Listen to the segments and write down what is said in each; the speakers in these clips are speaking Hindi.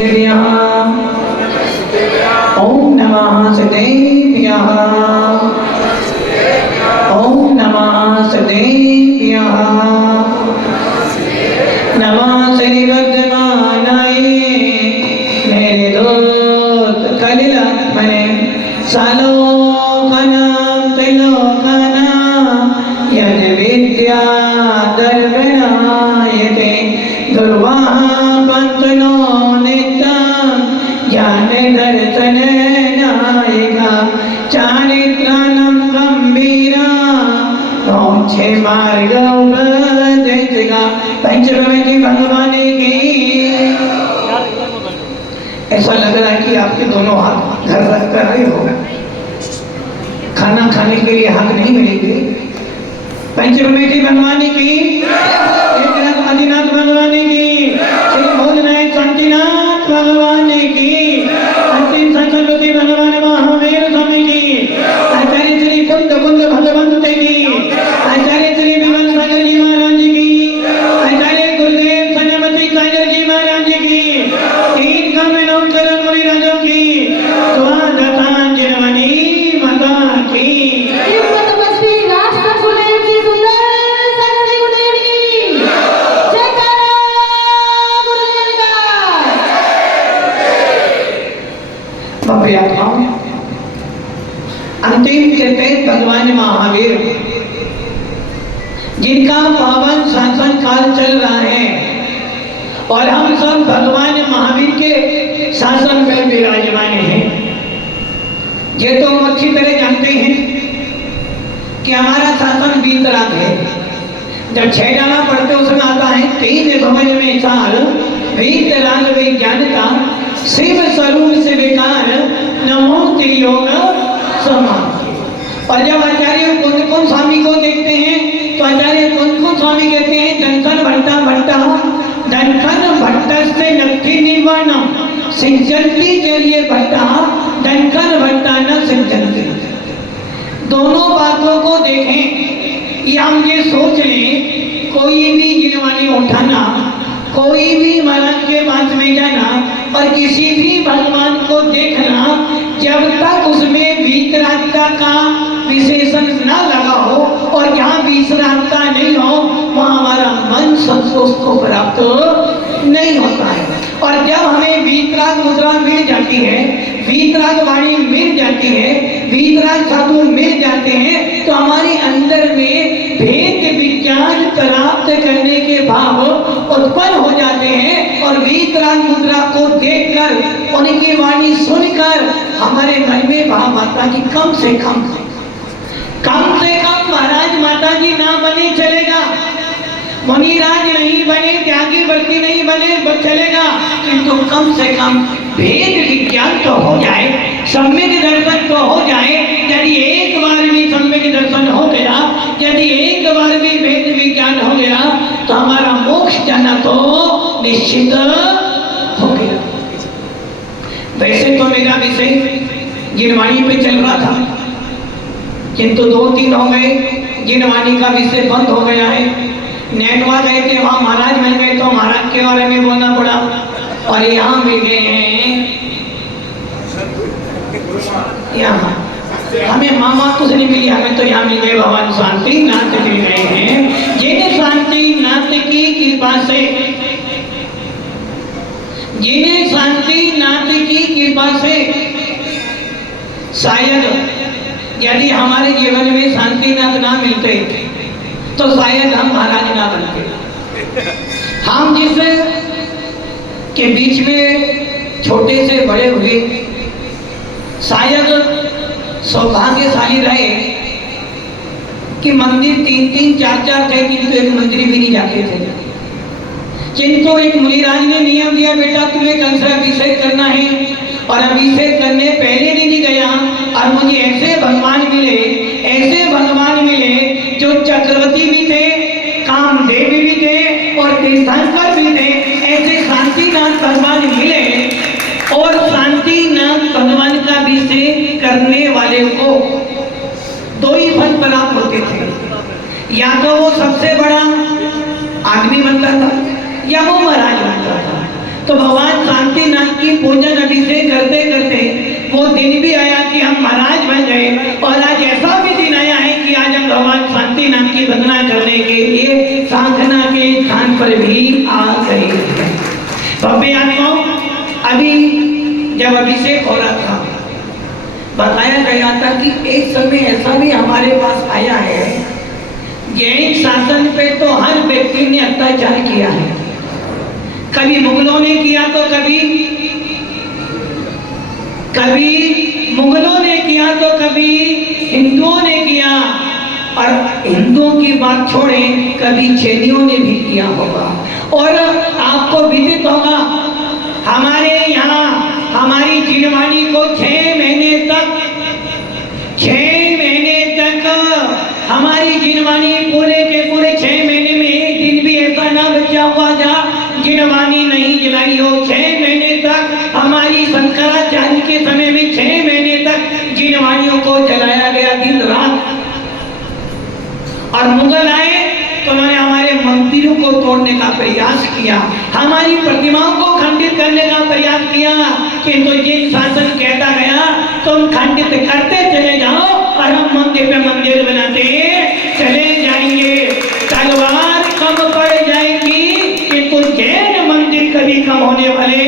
सुदेव्यः ओम नमः सुदेव्यः ओम नमः सुदेव्यः नमः श्री वर्धमानाय मेरे दूत कलिलात्मने सालोकनां त्रिलोकानां यद विद्या दर्पणायते दुर्वाहा पंतनो नित्यं ज्ञान दर्शन नायिका चारित्रानं गंभीरा मोक्षे मार्ग उपदेशिका पंचप्रमेय भगवान की। ऐसा लग रहा है कि आपके दोनों हाथ घर रख कर आए होगा, खाना खाने के लिए हक नहीं मिलेंगे। पंचप्रमेय भगवान की, एकनाथ आदिनाथ भगवान की, श्री भोजनाथ शांतिनाथ भगवान की, अंतिम संकल्पति भगवान महावीर स्वामी की, आचार्य श्री कुंद कुंद भगवंत की, आचार्य श्री विमल सागर जी महाराज की, आचार्य गुरुदेव सन्यामती काजल जी महाराज की, तीन कामें करण मुनि राजों की, स्वागतांजलि माता की। अंतिम कृत्य भगवान महावीर जिनका पावन शासन काल चल रहा है और हम सब भगवान महावीर के शासन में विराजमान हैं। ये तो हम अच्छी तरह जानते हैं कि हमारा शासन वीतराग है। जब 6 डाला पढ़ते उसमें आता है 3 समझ में सार वीतराग विज्ञानता शिव स्वरूप से विकार नमो त्रियोग समान। और जब आचार्य कुंद स्वामी को देखते हैं तो आचार्य कुंद स्वामी कहते हैं दंखन भट्टा भट्टा दंखन भट्ट से नक्ति निर्वाणम सिंचंती जरिए भट्टा दंखन भट्टा न सिंचंती। दोनों बातों को देखें या हम ये सोच लें, कोई भी गिरवानी उठाना, कोई भी महाराज के पास में जाना और किसी भी भगवान को देखना, जब तक उसमें वीतरागता का विशेषण न लगा हो और जहाँ वीतरागता नहीं हो वहाँ हमारा मन संतोष को प्राप्त नहीं होता है। और जब हमें वीतराग मुद्रा मिल जाती है, वीतराग वाणी मिल जाती है, वीतराग साधु मिल जाते हैं तो हमारे अंदर में भेद विज्ञान प्राप्त करने के भाव उत्पन्न हो जाते हैं। और वीतराग मुद्रा को देखकर उनकी वाणी सुनकर हमारे मन में भाव आता कि कम से कम महाराज माता जी ना बने चलेगा, मुनिराज नहीं बने, त्यागी व्रती नहीं बने चलेगा, किंतु कम से कम भेद विज्ञान तो हो जाए, सम्यक दर्शन तो हो जाए। यदि एक बार भी सम्यक दर्शन हो गया, यदि एक बार भी भेद विज्ञान हो गया तो हमारा मोक्ष जाना तो निश्चित हो गया। वैसे तो मेरा विषय गिरवाणी पे चल रहा था, किंतु 2-3 हो गए, गिरवाणी का विषय बंद हो गया है। नैनवा गए थे, वहाँ महाराज मिल गए तो महाराज के बारे में बोलना पड़ा। और यहाँ मिल गए हैं, यहाँ हमें मामा कुछ नहीं मिली, हमें तो यहाँ मिल गए भगवान शांति नाथ मिल गए हैं, जिन्हें शांति नाथ की कृपा से, जिन्हें शांति नाथ की कृपा से शायद यदि हमारे जीवन में शांतिनाथ ना मिलते तो शायद हम महाराज ना बनते। हम जिस के बीच में छोटे से बड़े हुए, शायद सौभाग्यशाली रहे कि मंदिर 3-3, 4-4 थे किंतु एक मंदिर भी नहीं जाते थे। किंतु एक मुनिराज ने नियम दिया, बेटा तुम्हें कल से अभिषेक करना है, और अभिषेक करने पहले दिन ही गया और मुझे ऐसे भगवान मिले, ऐसे भगवान मिले जो चक्रवर्ती भी थे, कामदेव भी थे और तीर्थंकर भी थे। ऐसे शांतिनाथ भगवान मिले और शांतिनाथ भगवान का विषय करने वाले को 2 ही फल प्राप्त होते थे, या तो वो सबसे बड़ा आदमी बनता था या वो महाराज बनता था। तो भगवान शांतिनाथ भव्य आत्माओं, अभी जब अभिषेक हो रहा था बताया गया था कि एक समय ऐसा भी हमारे पास आया है, जैन शासन पे तो हर व्यक्ति ने अत्याचार किया है। कभी मुगलों ने किया तो कभी मुगलों ने किया तो कभी हिंदुओं ने किया, और हिंदुओं की बात छोड़ें कभी चैनियों ने भी किया होगा। और आपको विदित होगा हमारे यहाँ हमारी जिनवानी को 6 महीने तक हमारी जिनवानी पूरे के पूरे 6 महीने में एक दिन भी ऐसा ना बचा हुआ जहाँ जिनवानी नहीं जलाई हो। 6 महीने तक हमारी शंकराचार्य के समय में 6 महीने तक जिनवानियों को जलाया गया दिन रात। और मुगल आए तो उन्होंने हमारे मंदिरों को तोड़ने का प्रयास किया, हमारी प्रतिमाओं को खंडित करने का प्रयास किया, किंतु जैन शासन कहता गया तुम खंडित करते चले जाओ और हम मंदिर पे मंदिर बनाते चले जाएंगे। तलवार कम पड़ जाएगी किंतु जैन मंदिर कभी कम होने वाले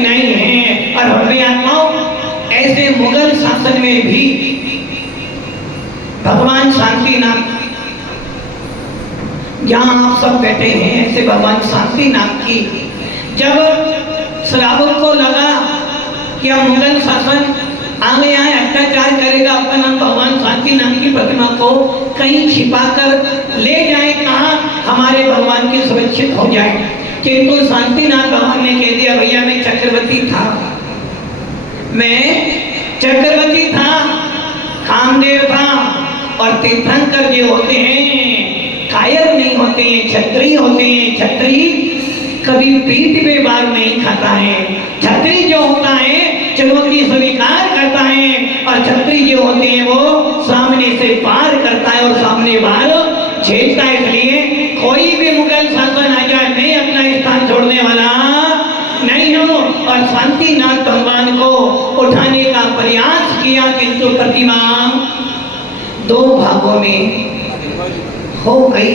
नहीं है। और भव्य आत्माओं, ऐसे मुगल शासन में भी भगवान शांतिनाथ, जहाँ आप सब बैठे हैं, ऐसे भगवान शांतिनाथ की जब श्रावक को लगा कि अब मुगल शासन आगे यहाँ अत्याचार करेगा, अपना नाम भगवान शांतिनाथ की प्रतिमा को कहीं छिपा कर ले जाए, कहाँ हमारे भगवान के सुरक्षित हो जाए। किंतु शांतिनाथ भगवान ने कह दिया भैया मैं चक्रवर्ती था, कामदेव था, और तीर्थंकर जो होते हैं कायर नहीं होते हैं, क्षत्रिय होते हैं। क्षत्रिय कभी पीठ पे बार नहीं खाता है। क्षत्रिय जो होता है चुनौती स्वीकार करता है, और क्षत्रिय जो होते हैं वो सामने से पार करता है और सामने बार झेलता है। इसलिए कोई भी मुगल शासन आ जाए नहीं अपना स्थान छोड़ने वाला नहीं हो। और शांतिनाथ भगवान को उठाने का प्रयास किया, किंतु प्रतिमा 2 भागों में हो गई,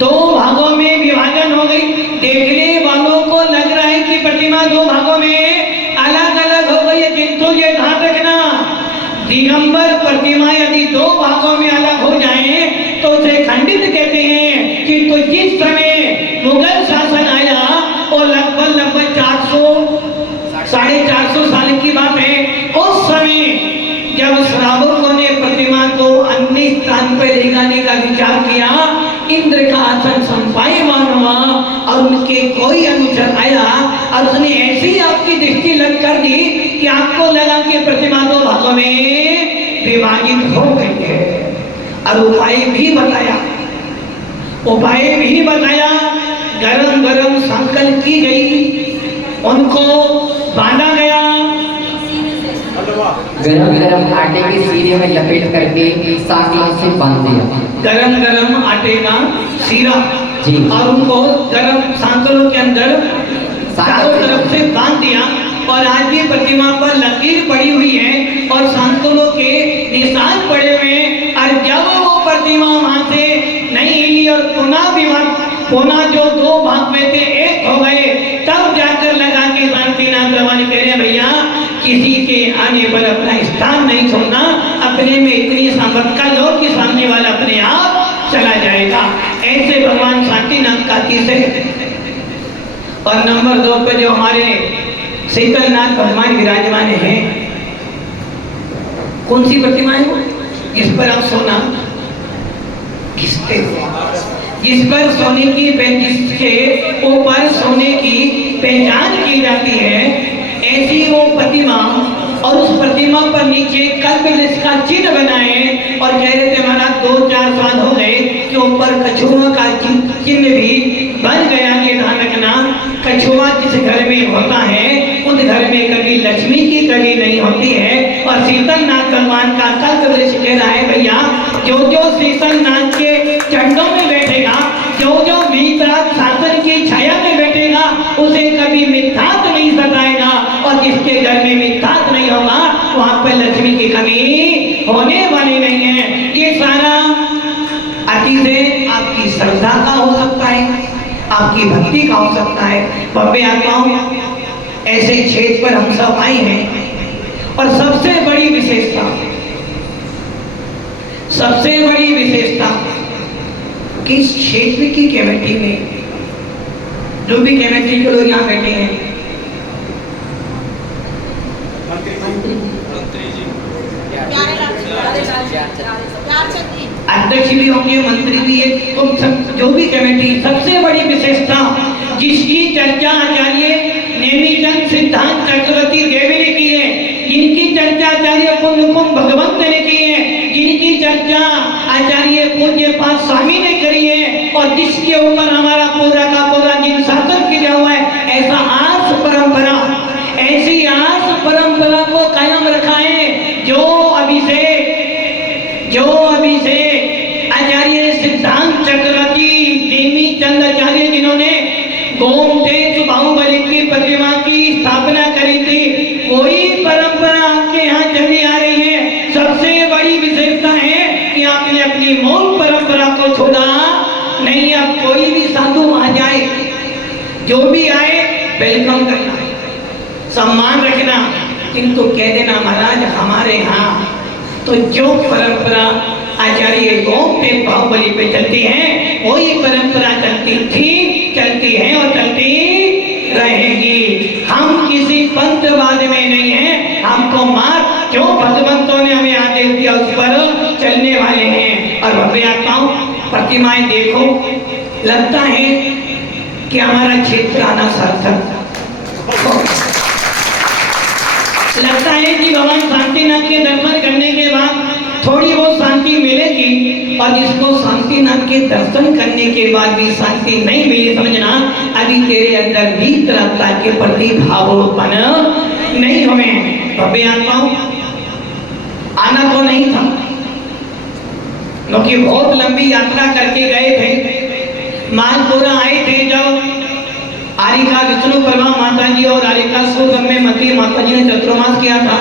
2 भागों में विभाजन हो गई। देखने वालों को लग रहा है कि प्रतिमा 2 भागों में अलग अलग हो गई है, किंतु ये ध्यान रखना दिगंबर प्रतिमा यदि 2 भागों में अलग हो जाए तो उसे खंडित कहते हैं। किंतु जिस समय मुगल शासन आया और लगभग 450 साल की बात है, उस समय जब श्रावकों ने प्रतिमा को अन्य स्थान पर ले जाने का विचार किया, इंद्र का आसन संपायमान हुआ और उनके कोई अनुचर आया और उसने ऐसी आपकी दृष्टि लग कर दी कि आपको लगा कि प्रतिमा 2 भागों में विभाजित हो गई है। और उपाय भी बताया, गरम संकल्प की गई, उनको बांधा गया, गरम आटे के सीरे में लपेट करके सांकलों से बांध दिया। गरम आटे का सीरा जी, और उनको गरम सांकलों के अंदर चारों तरफ से बांध दिया। और आज भी प्रतिमा पर लकीर पड़ी हुई है और सांकलों के निशान पड़े हुए हैं। और जब वो प्रतिमा वहां से नहीं हिली और पुनः जो 2 भाग में थे एक हो गए, तब जाकर लगा के शांतिनाथ भगवान कह रहे भैया किसी के आने पर अपना स्थान नहीं छोड़ना, अपने में इतनी सामर्थ्य का लो कि सामने वाला अपने आप चला जाएगा। ऐसे भगवान शांतिनाथ का तीसरे और नंबर 2 पर जो हमारे शीतलनाथ भगवान विराजमान हैं, कौन सी प्रतिमा है वो जिस पर आप सोना घिसते हो, जिस पर सोने की जिसके ऊपर सोने की पहचान की जाती है, ऐसी वो प्रतिमा। और उस प्रतिमा पर नीचे कल्पवृक्ष का चिन्ह बनाए और कह रहे थे हमारा 2-4 साल हो गए कि ऊपर कछुआ का चिन्ह भी बन गया। ये ध्यान रखना, कछुआ जिस घर में होता है उस घर में कभी लक्ष्मी की कमी नहीं होती है। और शीतलनाथ भगवान का कल्पवृक्ष कह रहा है भैया जो शीतलनाथ के चरणों में बैठेगा, जो वीतराग शासन की छाया में बैठेगा, उसे कभी मिथ्यात्व नहीं सताएगा। और जिसके घर में मिथ्यात्व नहीं होगा वहां पर लक्ष्मी की कमी होने वाली नहीं है। ये सारा अति से आपकी श्रद्धा का हो सकता है, आपकी भक्ति का हो सकता है। भव्य आत्माओं, ऐसे क्षेत्र पर हम सब आए हैं और सबसे बड़ी विशेषता किस क्षेत्र की कमेटी में, जो भी कमेटी के लोग यहाँ बैठे हैं, अध्यक्ष भी होंगे, मंत्री भी है, तो जो भी कमेटी, सबसे बड़ी विशेषता जिसकी चर्चा आचार्य नेमीचंद सिद्धांत चक्रवर्ती देवी ने की है, जिनकी चर्चा आचार्य पुण्यकुम भगवंत ने की है, जिनकी चर्चा आचार्य पूज्य पाद स्वामी ने करी है, और जिसके ऊपर हमारा पूरा का पूरा दिन शासन किया हुआ है, ऐसा आस परंपरा, ऐसी आस परंपरा को कायम रखा है। जो अभिषेक आचार्य सिद्धांत चक्रवर्ती नेमीचंद आचार्य, जिन्होंने गोमतेज बाहुबली की प्रतिमा की स्थापना करी थी, वही परंपरा आपके यहाँ चली आ रही है। सबसे बड़ी विशेषता है कि आपने अपनी मूल परंपरा को छोड़ा नहीं। अब कोई भी साधु आ जाए, जो भी आए, वेलकम करना, सम्मान रखना, किंतु कह देना महाराज हमारे यहाँ तो जो परंपरा आचार्य गोमतेज बाहुबली पे चलती है, वही परंपरा चलती थी, चलती है और चलती रहेगी। हम किसी पंथवाद में नहीं है, हमको मात्र जो भगवंतों ने हमें आदेश दिया उस पर चलने वाले हैं। और भव्य आत्माओं, प्रतिमाएं देखो, लगता है कि हमारा क्षेत्र आना सार्थक, लगता है कि भगवान शांतिनाथ के दर्शन करने के बाद थोड़ी बहुत शांति मिलेगी, और जिसको शांतिनाथ के दर्शन करने के बाद भी शांति नहीं मिली, समझना अभी तेरे अंदर भीतरता के प्रति भाव उत्पन्न नहीं हुए। भव्य आत्माओं, आना तो नहीं था, क्योंकि बहुत लंबी यात्रा करके गए थे। मालपुरा आए थे जब आरिका विष्णु प्रभा माता जी और आरिका सुगम्य मती माता जी ने चतुर्मास किया था।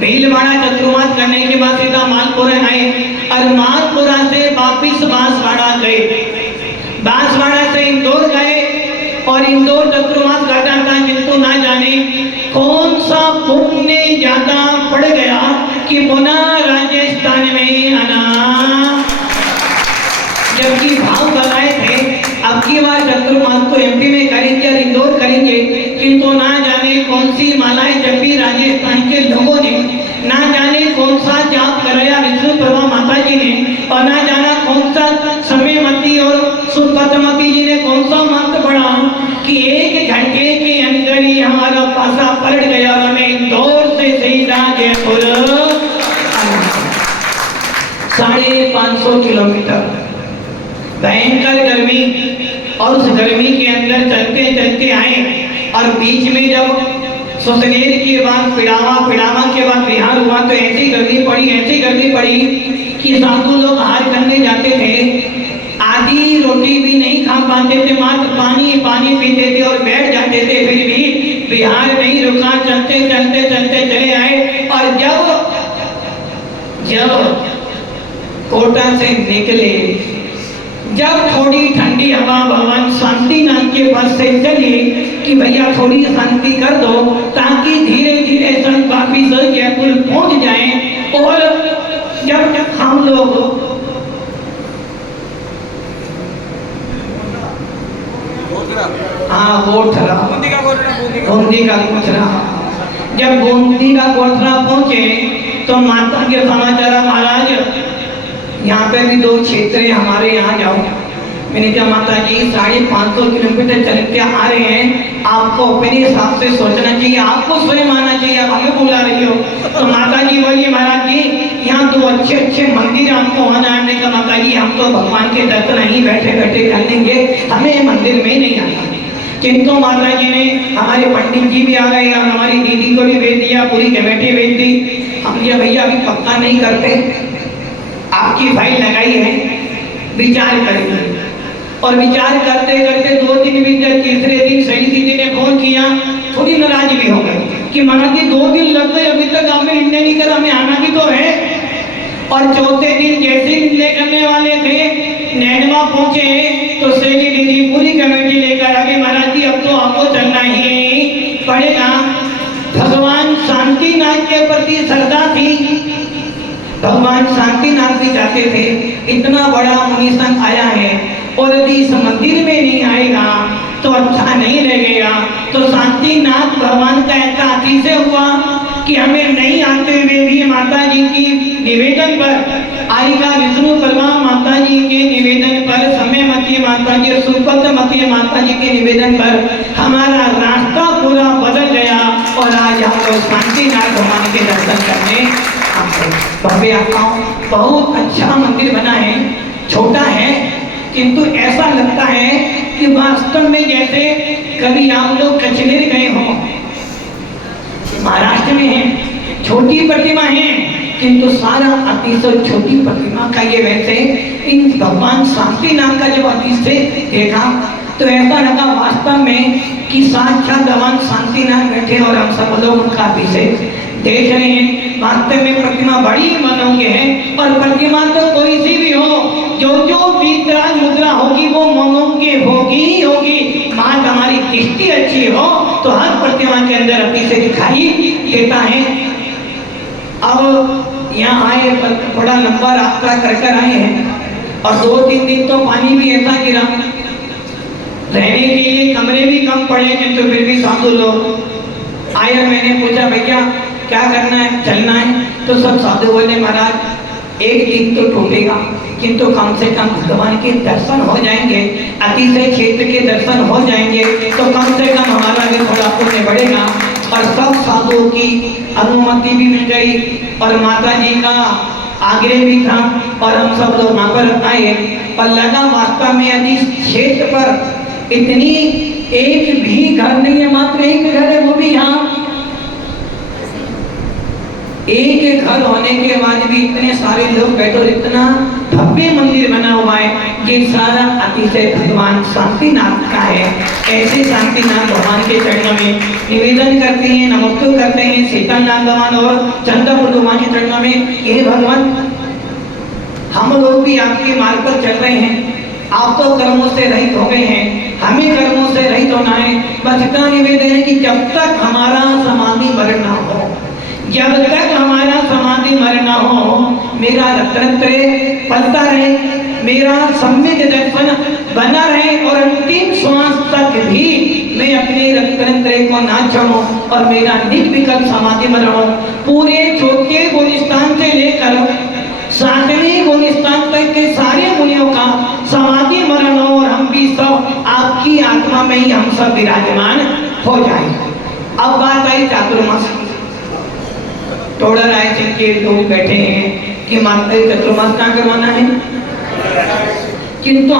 भीलवाड़ा चतुर्मास करने के बाद सीधा मालपुरा आए, और मालपुरा से वापिस बांसवाड़ा गए, बांसवाड़ा से इंदौर गए, और इंदौर चतुर्मास घाटा था। किंतु ना जाने कौन सा पुण्य ज्यादा पड़ गया कि पुनः राजस्थान में आना, जबकि भाव बनाए थे अब की बार चतुर्मास तो एमपी में करेंगे और इंदौर करेंगे, किंतु ना जाने कौन सी मालाएं जब भी राजस्थान के लोगों ने, ना जाने कौन सा जाप कराया विष्णु प्रभा माता जी ने, और ना जाना कौन सा समयमती और सुपतमती जी ने कौन सा मंत्र पढ़ा कि 1 घंटे के अंदर ही हमारा पासा पलट गया और हमें इंदौर से सीधा जयपुर 550 किलोमीटर, भयंकर गर्मी, और उस गर्मी के अंदर चलते चलते आए। और बीच में जब सुसनेर के बाद पिड़ावा के बाद बिहार हुआ, तो ऐसी गर्मी पड़ी कि साधु लोग हाथ करने जाते थे, आधी रोटी भी नहीं खा पाते थे, मात्र पानी पीते थे और बैठ जाते थे। फिर भी बिहार नहीं रुका, चलते चले आए। और जब कोटा से निकले, जब थोड़ी ठंडी हवा भगवान शांतिनाथ के पास से चली कि भैया थोड़ी शांति कर दो, ताकि धीरे धीरे संत वापिस जयपुर पहुंच जाएं। और जब हम लोग बूंदी का गोथरा, जब बूंदी का गोथरा पहुंचे तो माता के समाचार, महाराज यहाँ पे भी 2 क्षेत्र है, हमारे यहाँ जाओ। मैंने कहा माता जी 550 किलोमीटर चलते आ रहे हैं, आपको अपने हिसाब से सोचना चाहिए, आपको स्वयं आना चाहिए, आप हमें बुला रही हो। तो माता जी बोलिए महाराज जी यहाँ 2 अच्छे मंदिर आपको वहाँ जाने का। माता जी हम तो भगवान के दर्शन ही बैठे कर लेंगे, हमें मंदिर में नहीं आना। किंतु माता जी ने, हमारे पंडित जी भी आ गए और हमारी दीदी को भी भेज दिया, पूरी कमेटी भेज दी। हम ये भैया अभी पक्का नहीं करते, आपकी फाइल लगाई है, विचार करेंगे। और विचार करते 2 दिन बीत गए, तीसरे दिन सही दीदी ने फोन किया, थोड़ी नाराज भी हो गई कि महाराज जी 2 दिन लग गए, अभी तक आपने निर्णय नहीं करा, हमें आना भी तो है। और चौथे दिन जैसे निकले करने वाले थे, नैनवा पहुंचे तो सेली दीदी पूरी कमेटी लेकर आगे, महाराज जी अब तो आपको चलना ही पड़ेगा। भगवान शांतिनाथ के प्रति श्रद्धा थी, भगवान शांतिनाथ भी जाते थे। इतना बड़ा मुनि संघ आया है और यदि इस मंदिर में नहीं आएगा तो अच्छा नहीं लगेगा। तो शांतिनाथ भगवान का ऐसा अतिशय हुआ कि हमें नहीं आते हुए भी माता जी की निवेदन पर, आईका विष्णु परवा माता जी के निवेदन पर, समयमती माता जी, सुपतमती माता जी के निवेदन पर हमारा रास्ता पूरा बदल गया और आज हम लोग शांतिनाथ भगवान के दर्शन करने भव्य आत्माओं। बहुत अच्छा मंदिर बना है, छोटा है किंतु ऐसा लगता है कि वास्तव में जैसे कभी आप लोग कचनेर गए हो, महाराष्ट्र में है, छोटी प्रतिमा है किंतु सारा अतिशय छोटी प्रतिमा का ये वैसे इन भगवान शांतिनाथ का जब अतिशय देखा तो ऐसा लगा वास्तव में कि साक्षात भगवान शांतिनाथ बैठे और हम सब लोग उनका अभिषेक देख रहे हैं। वास्तव में प्रतिमा बड़ी मनोज्ञ है और प्रतिमा तो कोई सी भी हो, जो जो विग्रह मुद्रा होगी वो मनोज्ञ होगी ही होगी। माँ हमारी दृष्टि अच्छी हो तो हर प्रतिमा के अंदर अतिशय दिखाई देता है। अब यहाँ आए बड़ा लंबा रास्ता कर आए हैं और 2-3 दिन तो पानी भी ऐसा गिरा, रहने के लिए कमरे भी कम पड़े, किंतु फिर भी साधु लोग आए। मैंने पूछा भैया क्या करना है, चलना है? तो सब साधु बोले महाराज एक दिन तो टूटेगा किंतु कम से कम भगवान के दर्शन हो जाएंगे, अतिशय क्षेत्र के दर्शन हो जाएंगे तो कम से कम हमारा भी थोड़ा पुण्य बढ़ेगा। और सब साधुओं की अनुमति भी मिल गई और माता जी का आग्रह भी था और हम सब लोग वहाँ पर आए और लगा वास्तव में यदि क्षेत्र पर इतनी एक भी घर नहीं है, मात्र एक घर है, वो भी यहाँ एक घर होने के बाद भी इतने सारे लोग बैठे और इतना भव्य मंदिर बना हुआ है, ये सारा अतिशय भगवान शांतिनाथ का है। ऐसे शांतिनाथ भगवान के चरणों में निवेदन करते हैं, नमस्कार करते हैं सीतानाथ भगवान और चंद्रपुर भगवान के चरणों में, ये भगवान हम लोग भी आपके मार्ग पर चल रहे हैं, आप तो कर्मों से रहित हो गए हैं, हमें कर्मों से रहित होना है। बस इतना निवेदन है कि जब तक हमारा समाधि मरण ना हो, जब तक हमारा समाधि मरण ना हो, मेरा रत्नत्रय पलता रहे, मेरा सम्यक दर्शन बना रहे और अंतिम श्वास तक भी मैं अपने रत्नत्रय को ना छोड़ूं और मेरा निर्विकल्प समाधि मरण हो। पूरे चौथे गुलिस्तान से लेकर 7वें गुलिस्तान तक के सारे मुनियों का समाधि मरण हो और हम भी सब आपकी आत्मा में ही हम सब विराजमान हो जाए। अब बात आई चातुर्मास, टोड़ा राय सिंह के लोग बैठे हैं कि माता चतुर्मास कहाँ करवाना है, किंतु